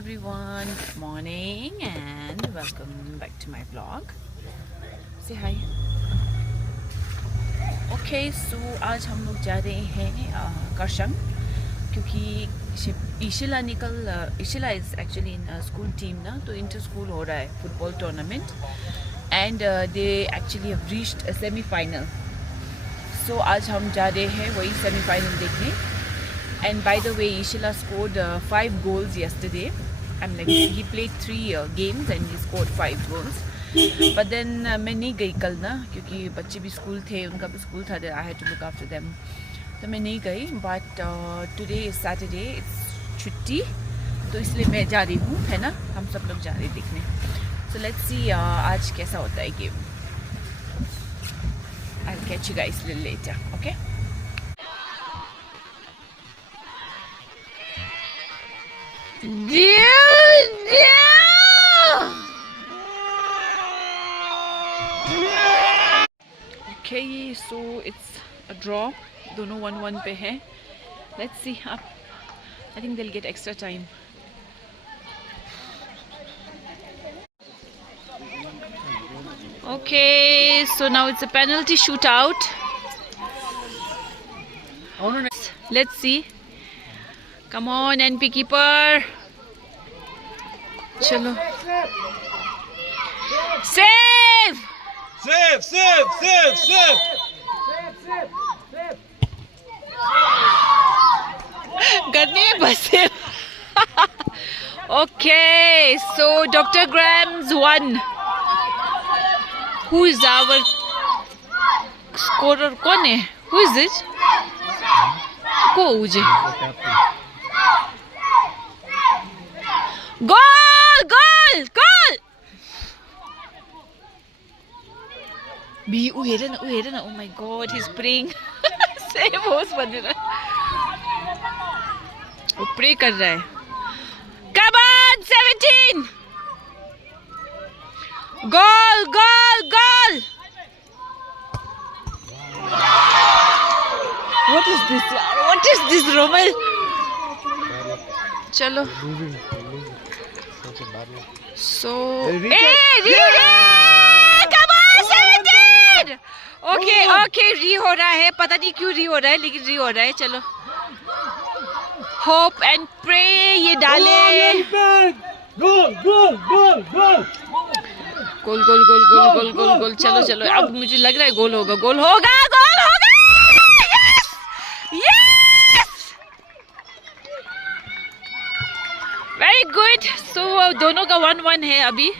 everyone, good morning and welcome back to my vlog. Say hi. Okay, so आज हम लोग जा रहे हैं करशंग क्योंकि इशिला is actually in school team ना, तो इंटर स्कूल हो रहा है football tournament and they actually have reached a semi-final. So आज हम जा रहे हैं वही semi-final देखने. And by the way, Ishila scored 5 goals yesterday. He played 3 games and he scored 5 goals. But then मैं नहीं गई कल ना क्योंकि बच्चे भी स्कूल थे, उनका भी स्कूल था. I had to look after them. तो मैं नहीं गई. But today is Saturday, it's छुट्टी, तो इसलिए मैं जा रही हूँ, है ना. हम सब लोग जा रहे हैं देखने. So let's see आज कैसा होता है game. I'll catch you guys a little later. Okay. Okay, so it's a draw. दोनों 1-1 पे हैं. Let's see. I think they'll get extra time. Okay, so now it's a penalty shootout. Let's see. Come on, NP keeper. Chalo. Save! Save! Garne base. Okay, so Dr. Grams won. Who is our scorer? Kone? Who is it? Ko uje? Goal! B, oh my god, he's praying. Save host bandera. वो pray कर रहा है. Come on, 17. Goal! What is this, Romal? चलो. So, come on, 17. Okay, री हो रहा है. पता नहीं क्यों री हो रहा है, लेकिन री हो रहा है. चलो. Hope and pray ये डाले. गोल. चलो. अब मुझे लग रहा है गोल होगा. Yes! Very good. So दोनों का 1-1 है अभी.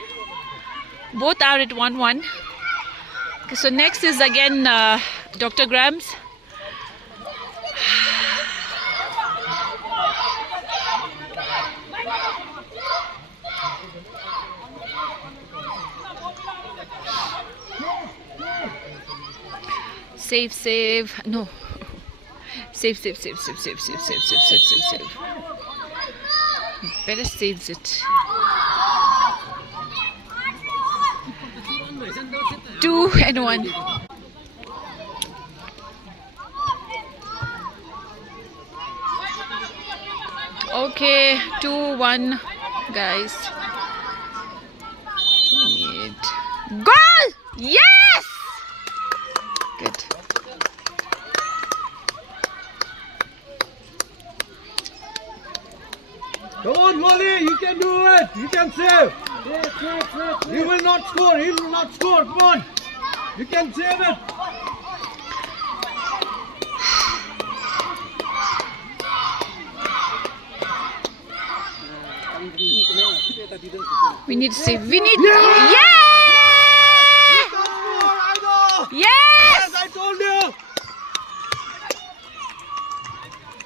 Both are at 1-1. So next is again Dr. Grams. Save. No. Save. Better saves it. 2-1. Okay, 2-1, guys. Goal! Yes! Good. Come on, Wally, you can do it. You can save. He will not score. Come on. You can save it. We need to save. Yeah! Yes! I told you.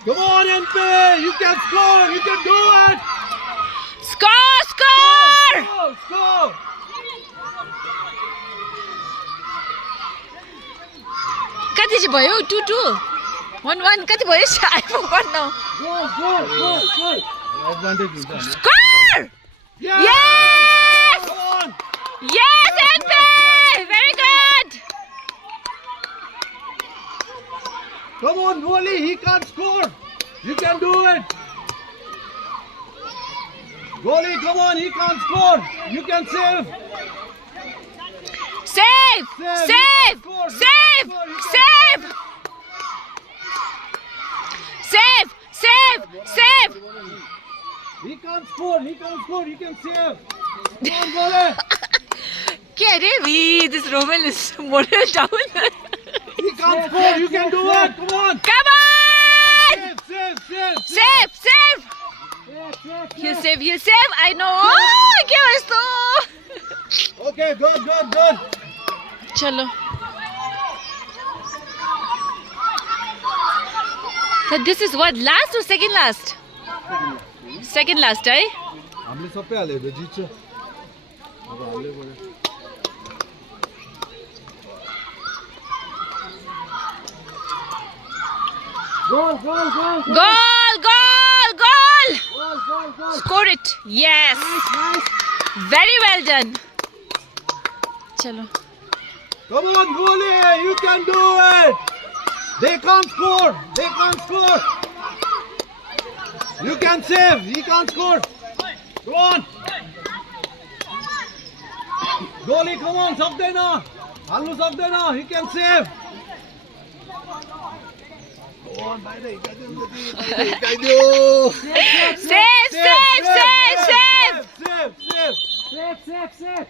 Come on, NP. You can score. You can do it. Score! Score. कति चाहिँ भयो? 2-2. 1-1 कति भयो? I forgot now. Goal. Advantage. Score! Yes! Come on. Yes, NP! Very good. Come on, Wally. He can't score. You can do it. Goalie, come on, he can't score. You can save. Save! Save! Save! Score! Save! Score! Save! Save! Save! Save! He can't score. He can't score. He can save. Come on, goalie. Can we? This Roman is moral down. He can't score. You can do it. Come on. Come on! Save, save, save. Save! Save! He'll save, he'll save. I know. Oh, give us to. Okay, good, good, good. Chalo. So this is what, last or second last? Second last, right? हमले सबै हाले त जित्छ अब हाल्नै पर्यो Goal, goal, goal. Goal, goal, goal. Goal, goal, goal. Score it. Yes. Very well done. Chalo. Come on, goalie, you can do it. They can't score. They can't score. You can save. He can't score. Go on. Goalie, come on, सक्दैन हाल्नु सक्दैन. He can save. Go on, बाहिर हिर्काइदियो. Save, save, save, save. Save, save. Save, save, save.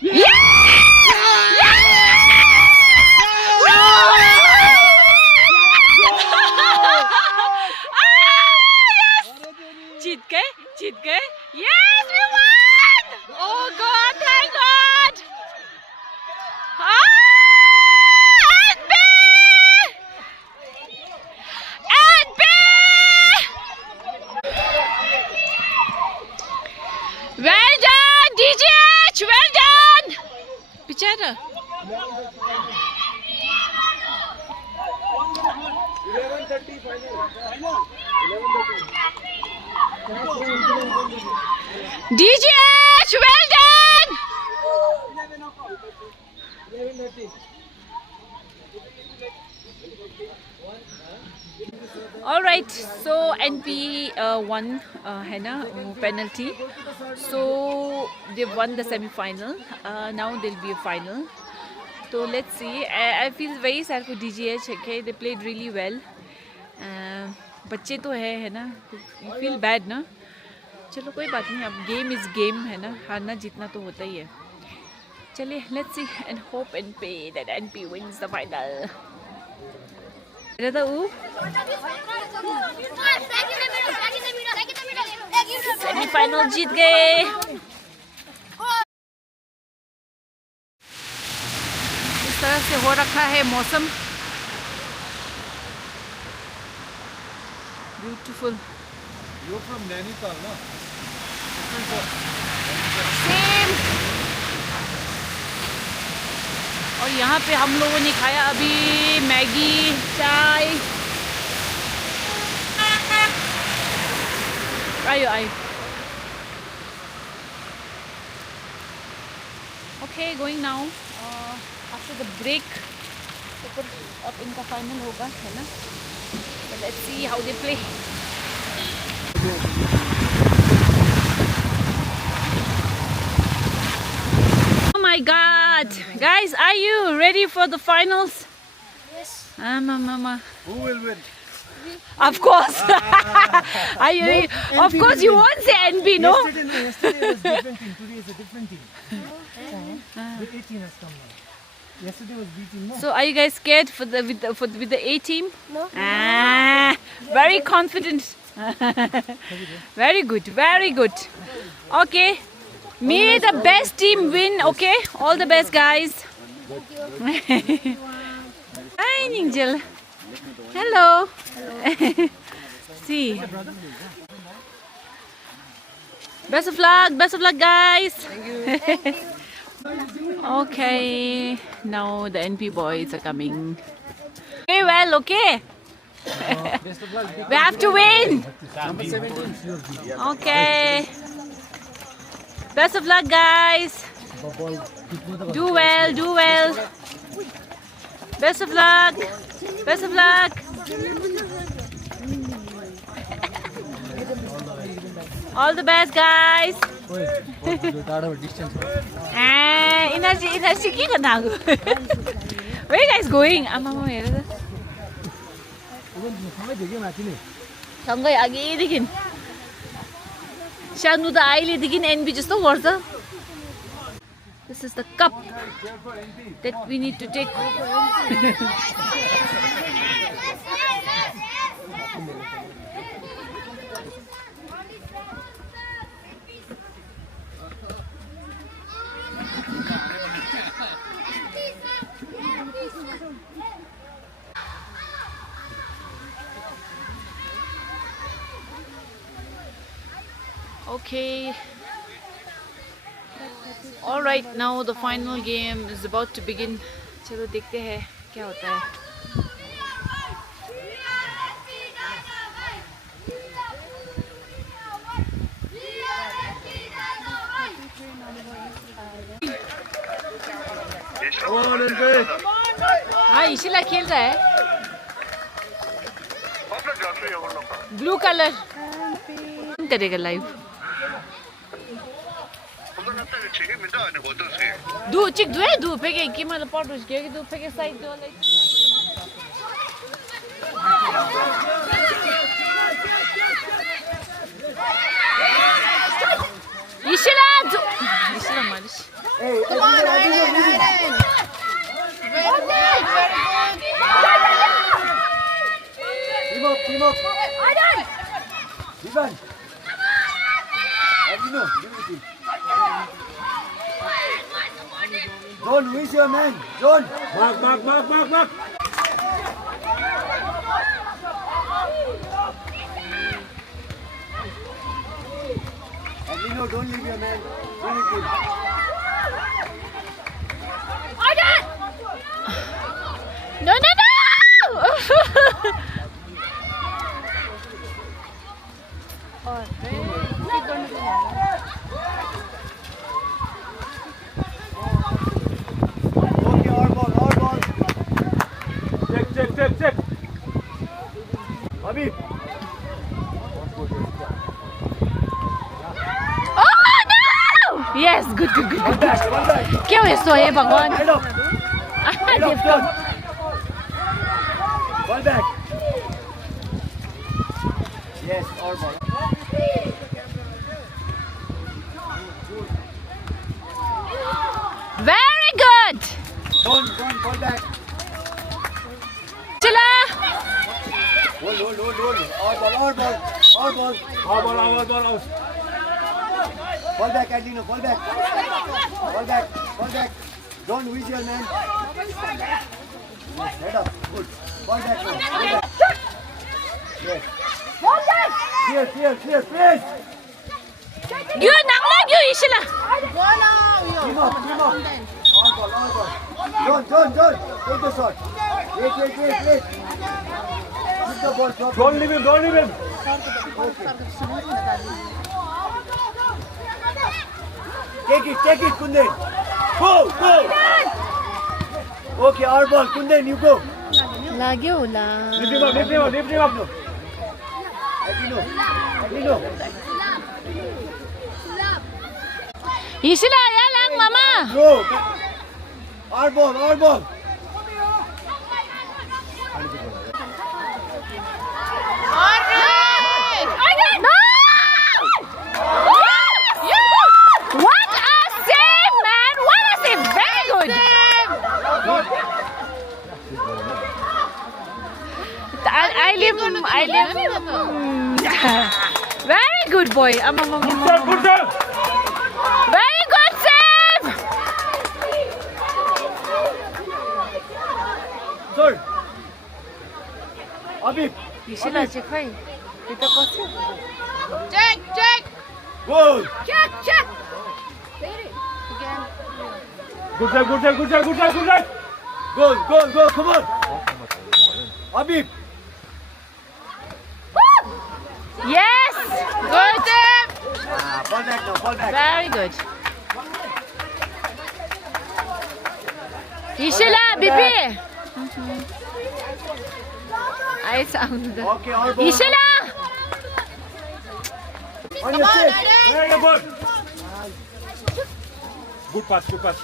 Yeah! जीत गए, जीत गए. Yes, we won! Oh God, thank God! Well done, DJH! Well done! Bichara. 11:30 final. 11:30. DJH, well done! 11:30. All right, so NP won है ना penalty. So they won the semi-final. Now there'll be a final. So let's see. I feel very sad for DGH. Okay, they played really well. बच्चे तो है ना. You feel bad ना. चलो कोई बात नहीं. अब game is game है ना. हारना जीतना तो होता ही है. चलिए, let's see and hope and pray that NP wins the final. Semifinal जीत गए. इस तरह से हो रखा है मौसम. Beautiful. You're from Nainital, no? Same. और यहाँ पे हम लोगों ने खाया अभी मैगी, चाय. आयो आयो. Okay, going now. After the break, तो अब इनका फाइनल होगा है ना. So let's see how they play. Oh my God, guys, are you ready for the finals? Yes. Mama. Who will win? Of course. Are you? Of course, you won't say NB, no? Yesterday was different team. Today is a different team. The A team has come now. Yesterday was B team. No. So, are you guys scared for the with the A team? No. Very confident. Very good. Very good. Okay. May the best team win. Okay. All the best, guys. Hi, Ninjal. Hello. See. Best of luck. Best of luck, guys. Okay. Now the NP boys are coming. Very well. Okay. We have to win. Okay. Best of luck, guys. Do well. Do well. Best of luck. Best of luck. All the best, guys. Distance. Energy के गर्नु आएको? Where are you guys going? आमामा हेर त. सँगै अघिदेखि. सानो त अहिलेदेखि NB जस्तो गर्छ. This is the cup that we need to take. Okay. All right, now the final game is about to begin. चलो देखते हैं क्या होता है. हाँ इसीला खेल रहा है. ब्लू कलर करेगा लाइव. Du chick du है du फेंके कि मतलब पटोस के कि du फेंके साइड दो लाइक. इशिला मालिश. Come on, Team up. Ivan. Adino, give it to him. John, who is your man? John. Mark. Adino, don't leave your man. Bring it in. No. Okay, all ball. Check. Habib. Oh no! Yes, good. One back. क्यों ऐसा है भगवान? Head up. John. Ball back. Yes, all ball. Very good. John, ball back. चला. Hold. All ball. Out. Ball back, Adino. Ball back. John, who is your man? Yes, head up. Good. Ball back now. Yes. Clear, please. You nangla 이실라. Team up. All ball. John. Take the shot. Wait. Keep the ball. Don't leave him. Okay. Take it, Kunden. Go. Okay, our ball. Kunden, you go. लाग्यो होला. Lift him up. Adino. 이실라 야랑 mama. Go. Our ball. No! What a save, man! What a save! Very good. I live. Very good boy. Very good save. Sir. Habib. 이실라 चाहिँ खै त्यो त कस्तो? Check. Good. Check. Good side. Go. Come on. Habib. Yes. Good. Ball back. Very good. 이실라 비비. I sound. Okay, all ball. 이실라. On your stick. Very good. Good pass, good pass.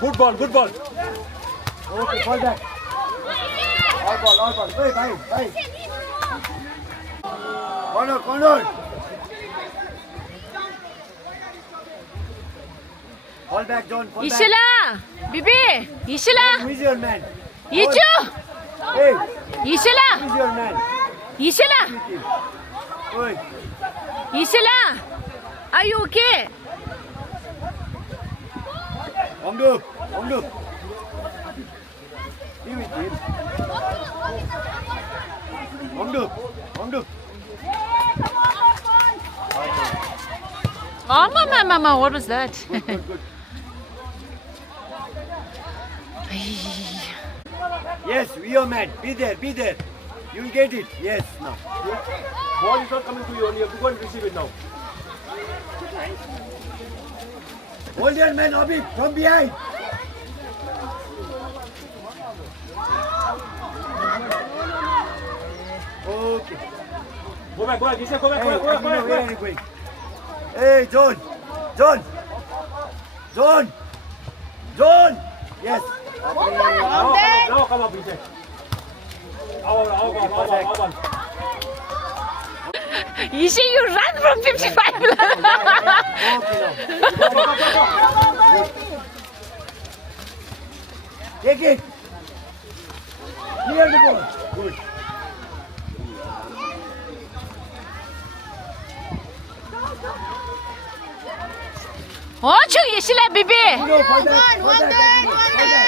Good ball, good ball. Okay, fall back. All ball. Wait, right. Corner. Fall back, John. Fall back. Ishila! Bibi! Ishila! Who is your man? Yichu! Hey, Ishila! who is your man? Ishila! Oi. Ishila! Are you okay? Omdu. Be with him. Omdu. Oh, mama, what was that? Good. Yes, we are man. Be there. You'll get it. Yes, now. Ball is not coming to you, only you have to go and receive it now. Hold your man, Abhi, from behind. Okay. Go back, Isha, go back. Where are you going? Hey, John. Yes. Now come up, Isha. Our. Ishi, you run from 55. Take it. Clear the ball. Good. Ochu, Ishila, Bibi! No, fall back.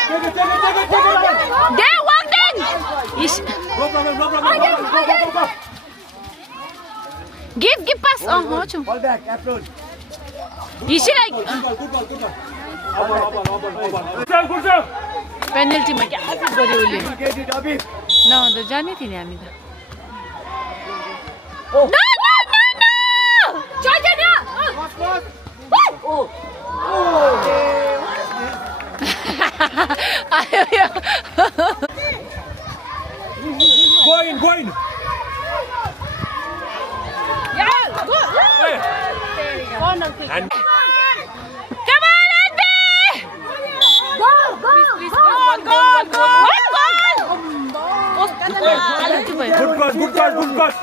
Take it. There, walk then! No problem. Go. Give pass. Oh, Ochu. Fall back, apron. Ishila, Good ball. Good job. penalty ma क्या गर्यो उसले You get it, Abhi. नभन्दा जाने थिएँ नि हामी त Oh. No! Charge it! Go in. Yeah, go! Hey. And Come on, Andy! Go! Please, one goal! good pass.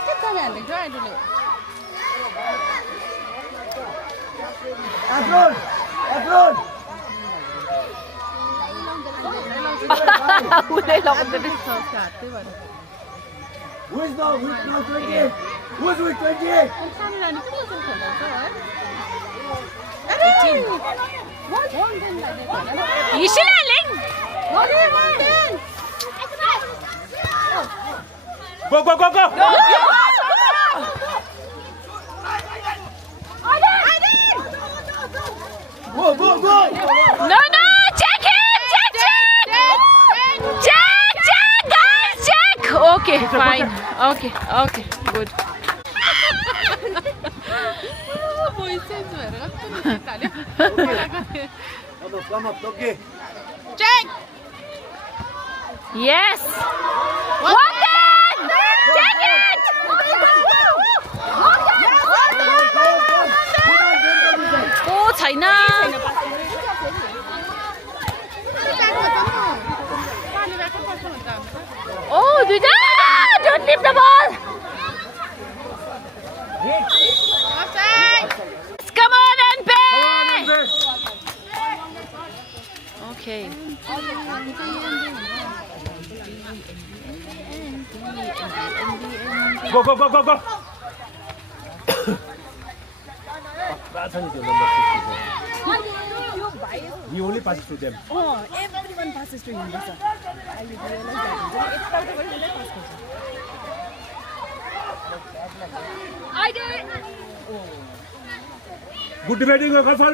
Apron. उसले लगाउँदै Who is now 28? Who is with 28? Ishilaling! Go. Go. No! Check him! Check, guys! Check! Okay, fine. Okay, good. Come up, okay. Yes! What then? Take it! 오, छैन. Oh, दुईटा! Don't leave the ball! Come on, Anpe! Okay. Go. He only passes to them. Everyone passes to him. I realize that. I did. Good defending. Fall back.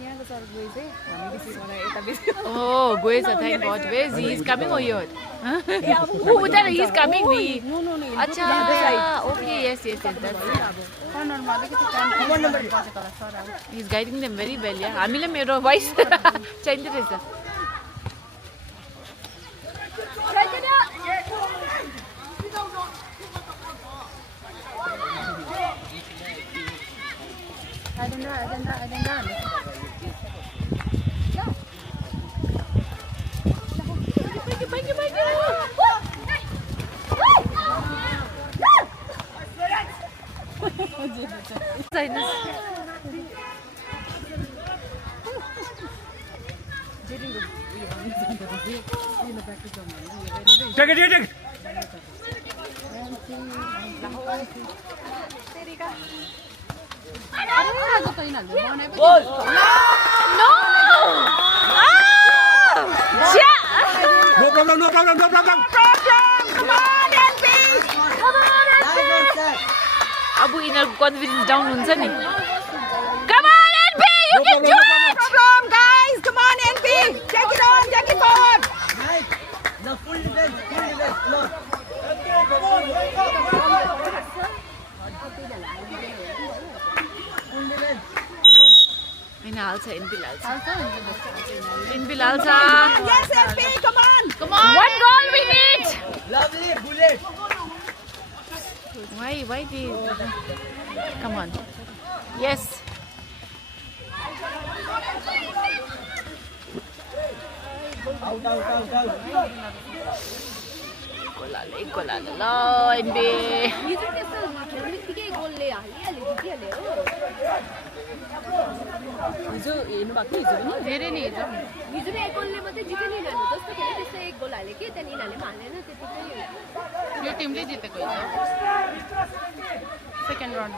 यहाँको sir गए चाहिँ हामी बेसी मलाई यता बेसी Oh, Goes, thank God. Where is he? He's coming or here? Who that he's coming? We. No no no Acha. Okay, yes. That's it. कर्नरमा अलिकति काम बसेको होला सर अब He's guiding them very well. Yeah. हामीले मेरो voice चाहिँदो रहेछ. Take it. No! No problem. अब इनर कन्फिडेन्स डाउन हुन्छ नि. Come on NP, you can do it. problem guys come on NP take it on take it forward Now full defense, come on. हैन हाल्छ NP हाल्छ. NP हाल्छ. yes NP come on One goal we need. Lovely bullet. Why the Come on. Yes. Out. गोला ल NP. हिजो त्यस्तो खेल्नेबित्तिकै गोलले हालिहाल्यो जितिहाल्यो हो हिजो हेर्नु भएको हिजो पनि धेरै नि हिजो. हिजो पनि एक गोलले मात्रै जित्यो नि यिनीहरू जस्तो खेल्यो त्यस्तो एक गोल हाल्यो कि त्यहाँदेखि यिनीहरूले पनि हालेन त्यतिकै यो टिमले जितेको हिजो. Second round.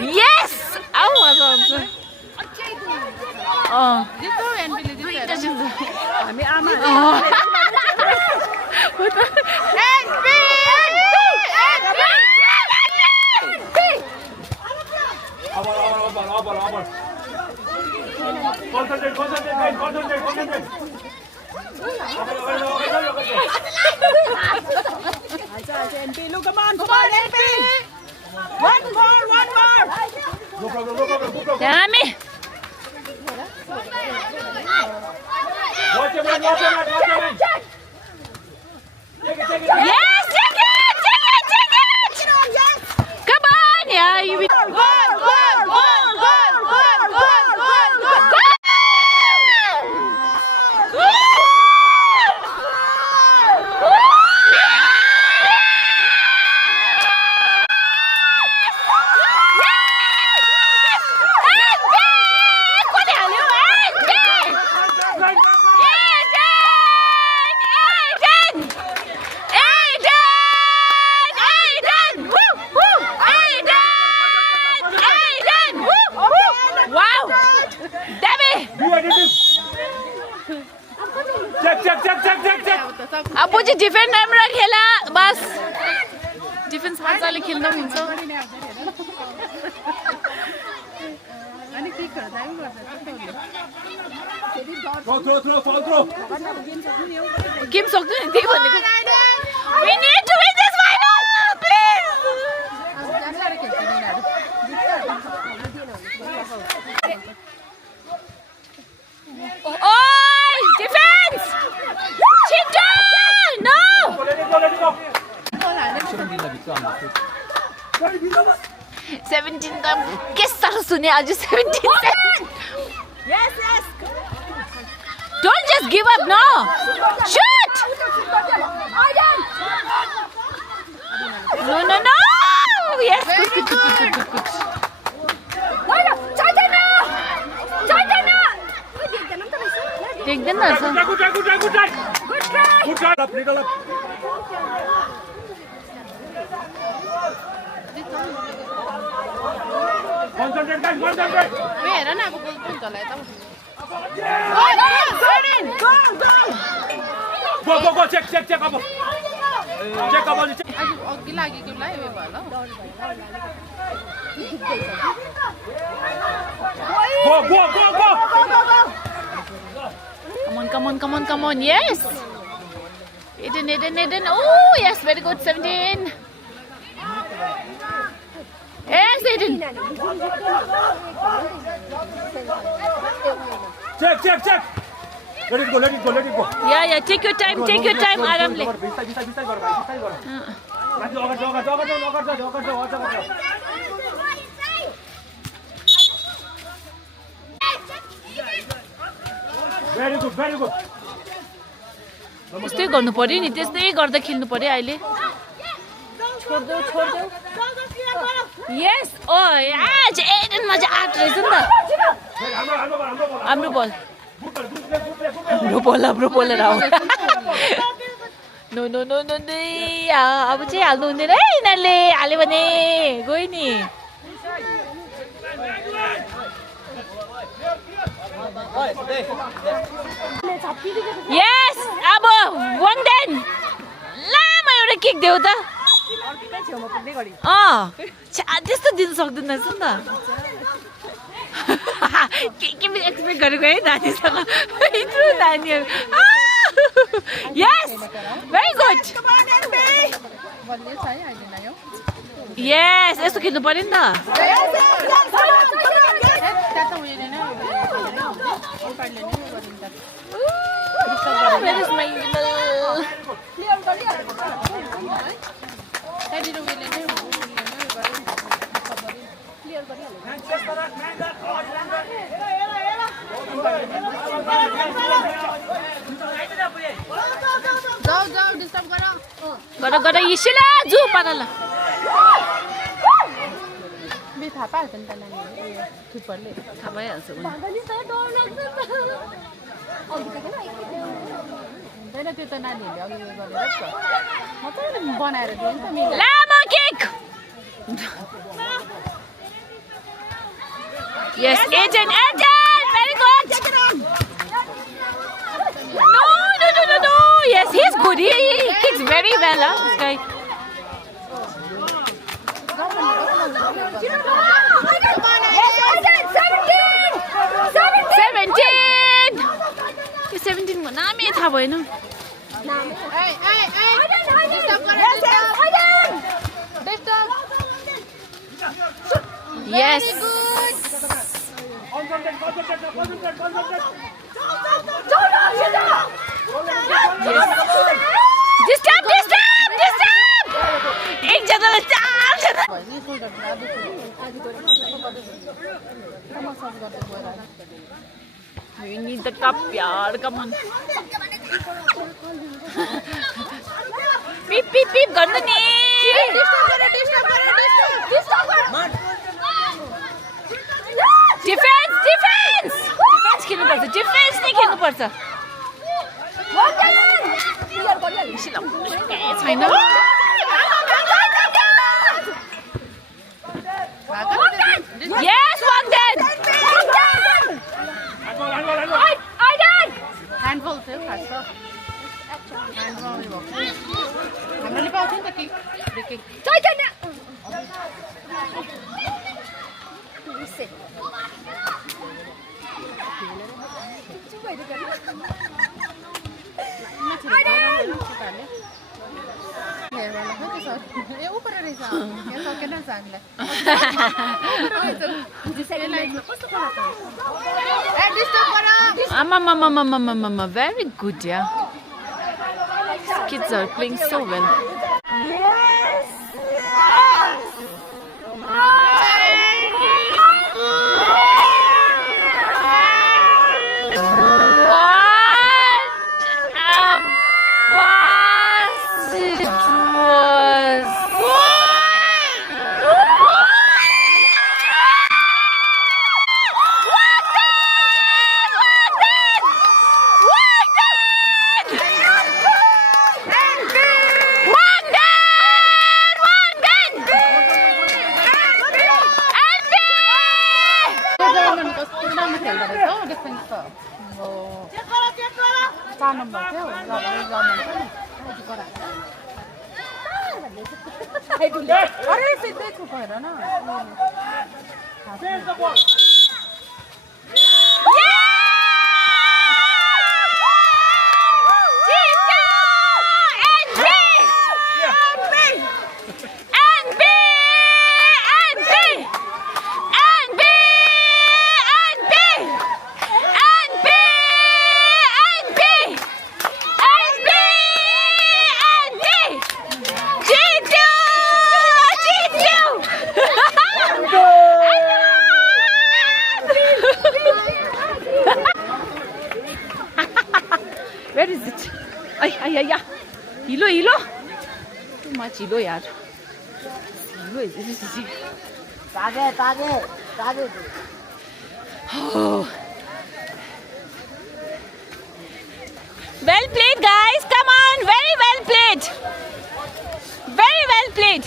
Yes! Oh my God. हामी आमा Abal. Concentrate. NP look come on NP one more No problem. Dami. Watch your man. Take it. Yes, take it. Come on, yeah. You will. अब चाहिँ defence राम्रो खेला बस defence मजाले खेल्न हुन्छ Throw. गेम सक्दैन नि त्यही भनेको We need to win this final, please. Oi, defense! Chito! No! Let it go. 17 का के साह्रो सुने आज 17. yes Don't just give up now. Shoot! No. Yes, good. टेक्दैन रहेछ Good try, good try, good try. Good try. Good try. Up, little up. Concentrate, guys, concentrate. हेर न अब गोल पुग्छ होला यता Go, check, up. Check up, check. अघि लागेकोलाई उयो भयो Go. Come on, yes! Eden, oh yes, very good, 17! Yes, Eden! Check. Let it go. Yeah, take your time, आरामले बिस्तारै गर भाइ, बिस्तारै गर। अगाडि। Very good. त्यस्तै गर्नु पर्यो नि त्यस्तै गर्दा खेल्नु पर्यो अहिले छोड्देऊ यस ओ आज एडेनमा चाहिँ आर्ट रहेछ नि त हाम्रो बल आऊ नो अब चाहिँ हाल्नु हुँदैन है यिनीहरूले हाल्यो भने गयो नि यस अब वाङदेन लामो एउटा किक देऊ त त्यस्तो दिनु सक्दैन रहेछ नि त के एक्सपेक्ट गरेको है नानीसँग यत्रो नानीहरू यस भेरी गुड यस यस्तो खेल्नु पर्यो नि जाऊ डिस्टर्ब गर इसिला जु पाराला थाहा पाइहाल्छ नि त नानीहरू थुप्रोले थाहा भइहाल्छ हुँदैन त्यो त नानीहरूले अघि उयो गरेर मजाले बनाएर दियो नि त मिलेर लामो kick Yes, Eden, very good. No. Yes, he's good. He kicks very well, this guy. 17 को नामै थाहा भएन Yes. Disturb! एक जनाले 4 जना We need the cup, yaar. Come on. Peep, गर्नु नि Defense खेल्नुपर्छ डिफेन्स नै खेल्नुपर्छ छैन Yes, Wangden! ह्यान्डबल थियो खास त हामीले पाउँथ्यो नि त किक ऊपर रहेछ यहाँ सकेन रहेछ हामीलाई very good, yeah. These kids are playing so well. Tournament खेल्दो रहेछ हौ डिफेन्स त अब 4 नम्बर थियो अरे सिधै खुपेर न Where is it? Ay. Hilo. Too much hilo, yaar. Hilo is easy. Tage. Oh. Well played, guys. Come on. Very well played. Very well played.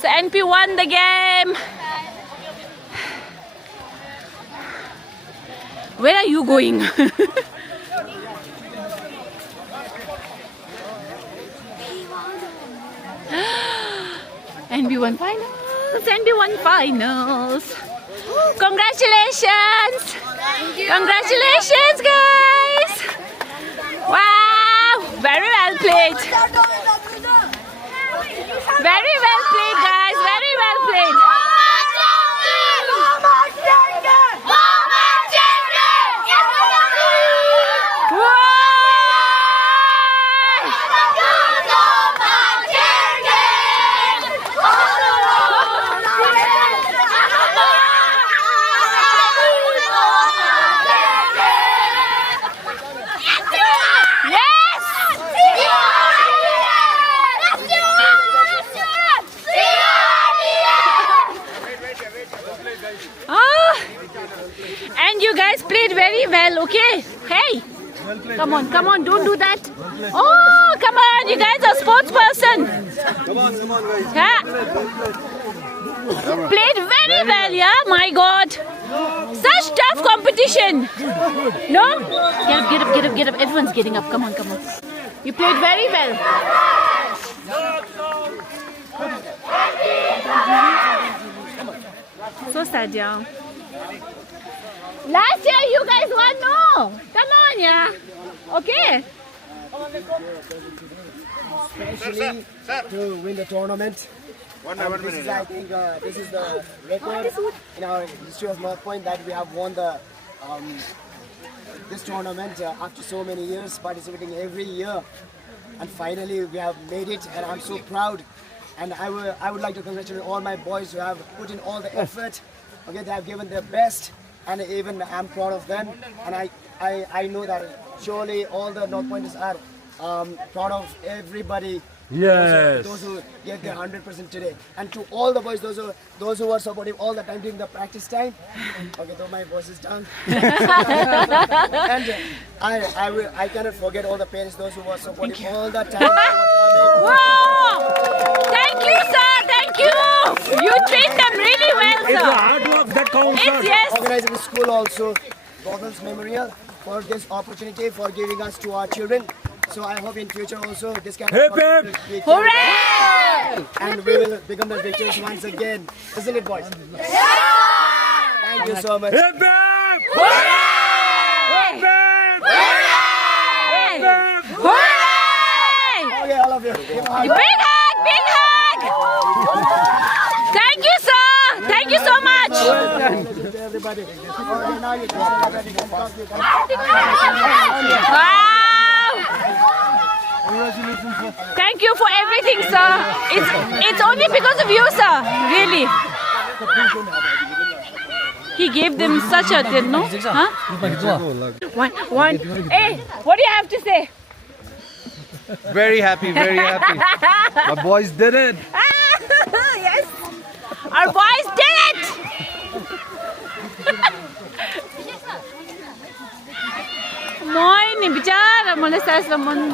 So NP won the game. Where are you going? NB1 finals. Congratulations. Congratulations, guys. Wow. Very well played. Very well played, guys. Very well played. And you guys played very well, okay? Hey! Come on, don't do that. Oh, come on, you guys are sports person. Come on, guys. Yeah. Played very well, yeah? My God. Such tough competition. No? Get up. Everyone's getting up. Come on. You played very well. So sad, yeah. Last year you guys won, no? Come on, yeah. Okay. Especially to win the tournament. This is, I think, this is the record in our history of North Point that we have won the this tournament after so many years, participating every year, and finally we have made it, and I'm so proud. And I would like to congratulate all my boys who have put in all the effort. Okay, they have given their best, and even I'm proud of them. And I know that surely all the North Pointers are proud of everybody. Yes. Those who gave their 100% today, and to all the boys, those who were supportive all the time during the practice time. Okay, though my voice is done. And I cannot forget all the parents, those who were supportive all the time. Wow! Thank you, sir. Thank you. You trained them really well, It's the sir. hard work that counts, sir. Yes. Organizing the school also, Goggles Memorial, for this opportunity, for giving us to our children. So I hope in future also this can Hip, hip. Hooray! And we will become the victors once again. Isn't it, boys? Thank you so much. Hip, hip. Hooray! Hooray! Okay, all of you. Give a hug. Big hug! Big hug! Thank you, sir. Thank you so much. Everybody. Okay, now you can talk. Wow! Thank you for everything, sir. It's only because of you, sir. Really. He gave them such a did no? Huh? One. Hey, what do you have to say? Very happy. My boys did it. Yes. Our boys did it. Moin, bicara mulai saya semon.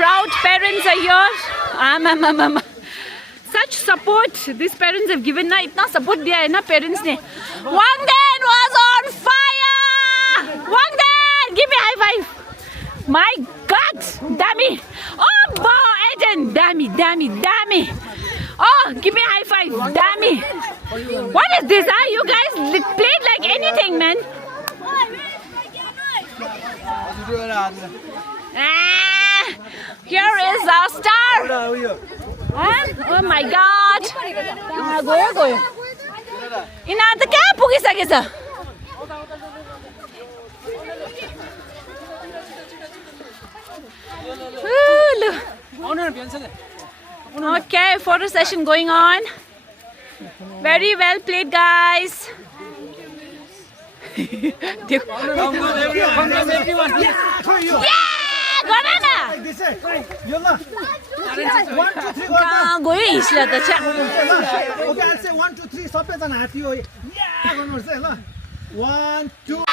proud parents are here. Such support these parents have given. Na itna support diya hai na parents ne. Wangden was on fire. Wangden, give me high five. My God, dummy. Oh, wow, Aiden, dummy. Oh, give me high five, dummy. What is this? You guys played like anything, man. Here is our star. Oh my God. Goyo. Inata kaya pugisa. Okay, photo session going on. Very well played, guys. Yeah, Gorana. Go isla ta cha. Okay, I'll say 1, 2, 3. सबैजना हात्ती हो. Yeah, गर्नुपर्छ है ल. 1, 2.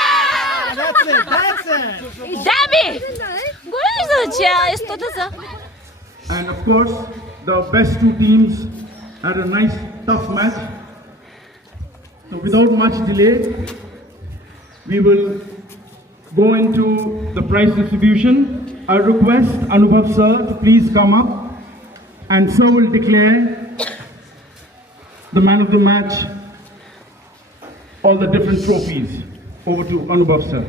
That's it. Dabi. Go isla cha. Esto ta sa. And of course, the best two teams had a nice, tough match. So without much delay, we will go into the prize distribution. I request Anubhav sir to please come up, and sir will declare the man of the match, all the different trophies. Over to Anubhav sir.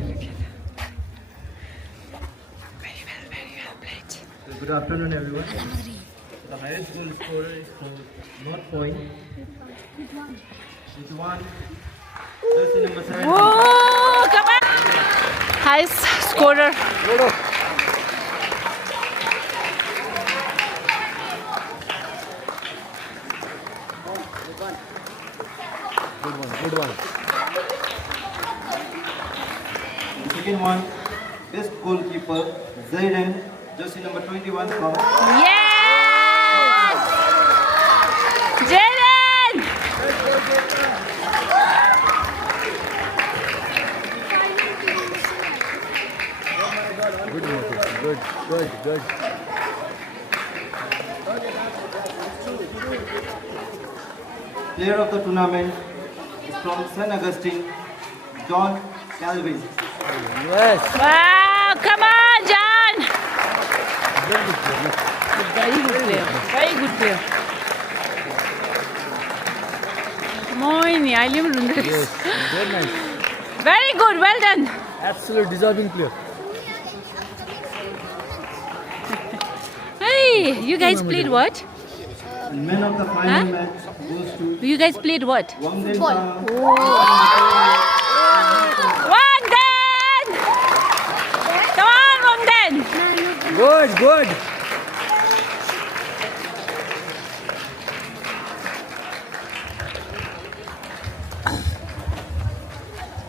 Very well played. Good afternoon, everyone. The highest goal scorer is for North Point. With one. Jersey number 7. Oh, come on. Highest scorer. Good one. The second one, best goalkeeper, Zayden, jersey number 21 from. Yes! Jaden! Good. Player of the tournament is from St. Augustine, John Calvin. Wow, come on, John! Very good player. Moini, I live in this. Yes, very nice. Very good, well done. Absolute deserving player. Hey, you guys played what? Man of the final match goes to You guys played what? Wangden. Wangden! Come on, Wangden! Good.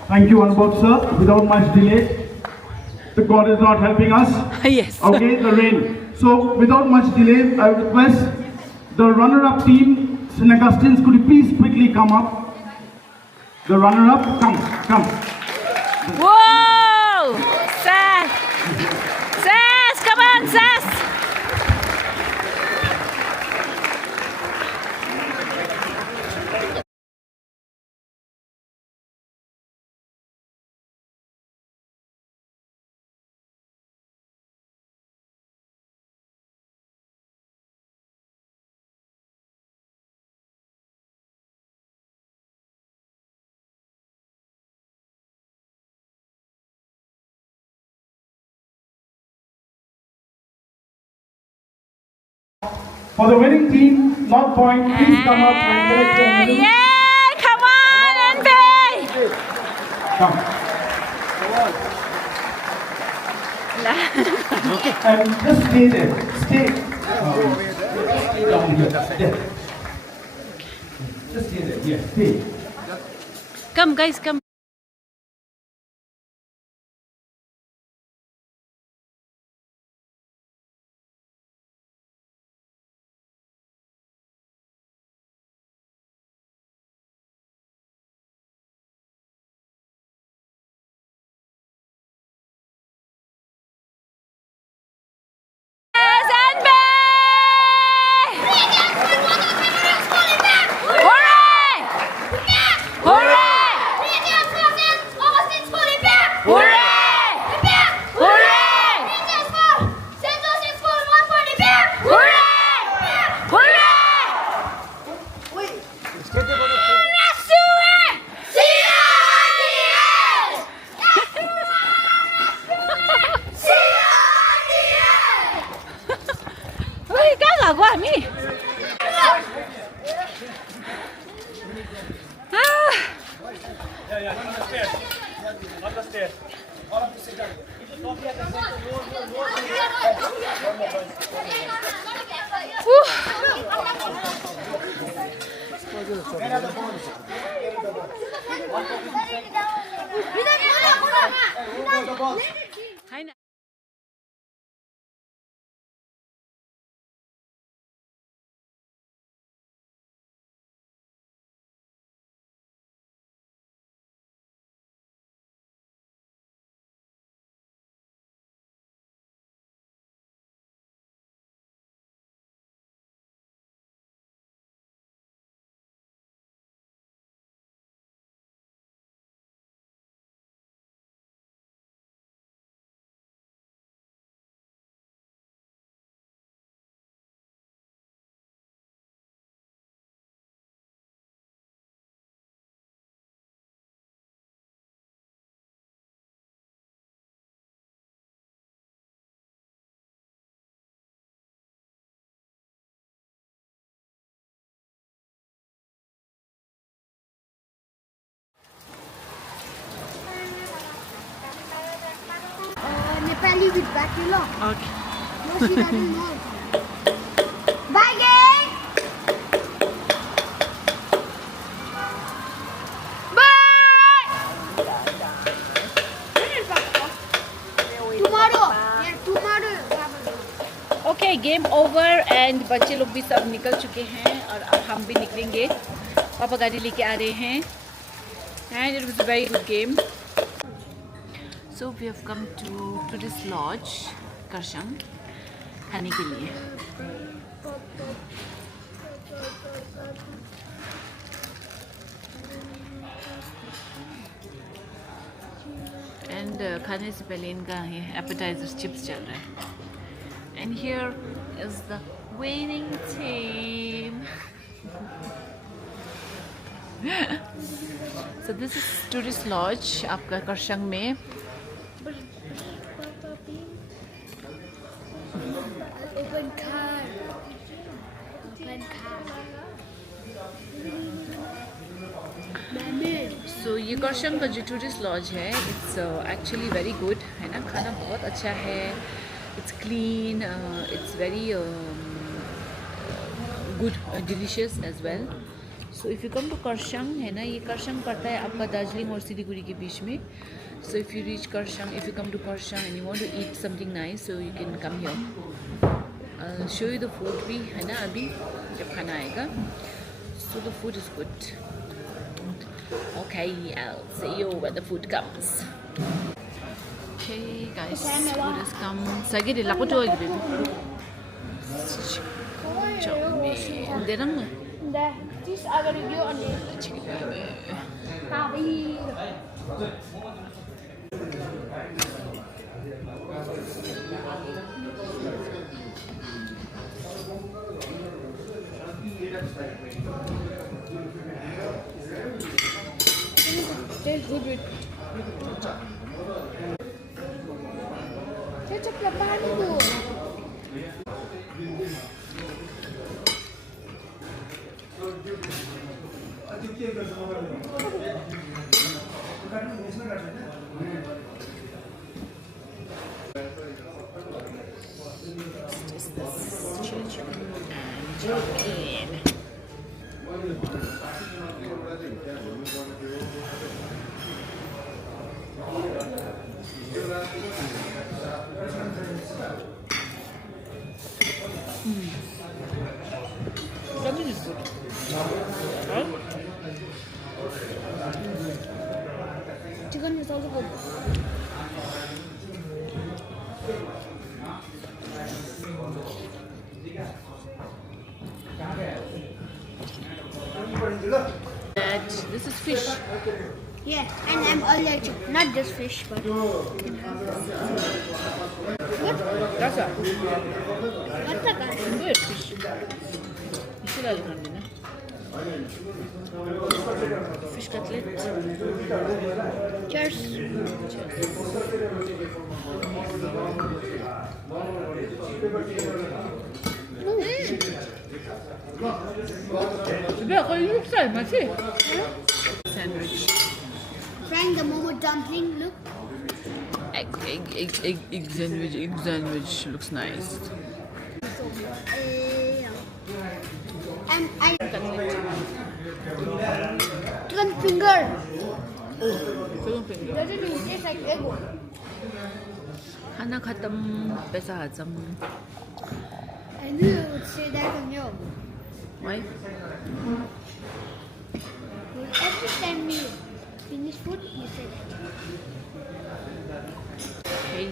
Thank you, Anubhav sir. Without much delay, the God is not helping us. Yes. Okay, the rain. So without much delay, I request the runner-up team, St. Augustine's, could you please quickly come up? The runner-up, come. Whoa! Sass! Come on, Sass! For the winning team, North Point, please come up and collect your medal. Yeah, come on, NP! Come. And just stay there. Stay down here. There. Just stay there. Yes, stay. Come, guys, come. भएको हामी होइन Nepali with battery lock. Okay. No, she doesn't know. Bye, gang. Bye. Tomorrow. Yeah, tomorrow. Okay game over and बच्चे लोग भी सब निकल चुके हैं और अब हम भी निकलेंगे पापा गाड़ी लेके आ रहे हैं and it was a very good game so we have come to tourist lodge Kurseong खाने के लिए एंड खाने से पहले इनका ये एपेटाइजर चिप्स चल रहा है And here is the winning team. So this is tourist lodge आपका करशंग में. Open car. Open car. So ये करशंग का जो टूरिस्ट लॉज है इट्स एक्चुअली वेरी गुड है ना खाना बहुत अच्छा है it's clean it's very good delicious as well so if you come to Karshang है ना ये करशंग पड़ता है आपका दार्जिलिंग और सिलीगुड़ी के बीच में so if you reach Karshang if you come to Karshang and you want to eat something nice so you can come here I'll show you the food भी है ना अभी जब खाना आएगा so the food is good okay I'll see you when the food comes Okay, guys, food has come. Sige, di lako to baby. Chome, hindi lang. Hindi. Just agar review on it. Sige, baby. Happy. Tastes good with Cocok lapangan itu. Something is good. Huh? Chicken is also good. That this is fish. Yeah, and I'm allergic. Not just fish, but That's a what's the guy? good fish. You should have done it. Fish cutlet. Cheers. Bea, ko yung style, mati. Sandwich. Trying the momo dumpling, look. Egg sandwich. Egg sandwich looks nice. And I chicken finger. Doesn't it taste like egg? खाना खत्म पैसा हजम. I knew you would say that from you. Why? Every time we finish food, you say that. Hey.